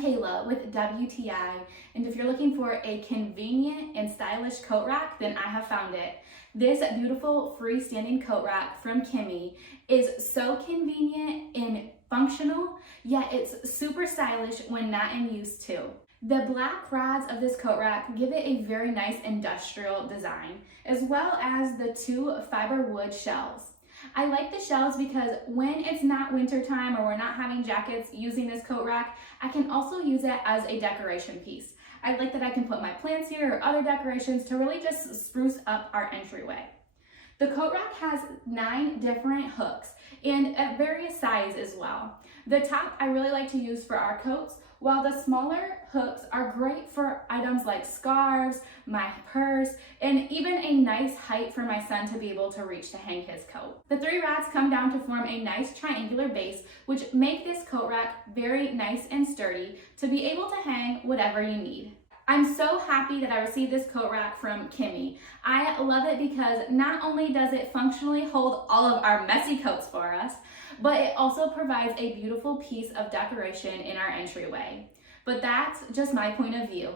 Kayla with WTI, and if you're looking for a convenient and stylish coat rack, then I have found it. This beautiful freestanding coat rack from KIIMEEY is so convenient and functional, yet it's super stylish when not in use too. The black rods of this coat rack give it a very nice industrial design, as well as the two fiber wood shelves. I like the shelves because when it's not winter time or we're not having jackets using this coat rack, I can also use it as a decoration piece. I like that I can put my plants here or other decorations to really just spruce up our entryway. The coat rack has 9 different hooks and at various sizes as well. The top I really like to use for our coats, while the smaller hooks are great for items like scarves, my purse, and even a nice height for my son to be able to reach to hang his coat. The 3 rods come down to form a nice triangular base, which make this coat rack very nice and sturdy to be able to hang whatever you need. I'm so happy that I received this coat rack from KIIMEEY. I love it because not only does it functionally hold all of our messy coats for us, but it also provides a beautiful piece of decoration in our entryway. But that's just my point of view.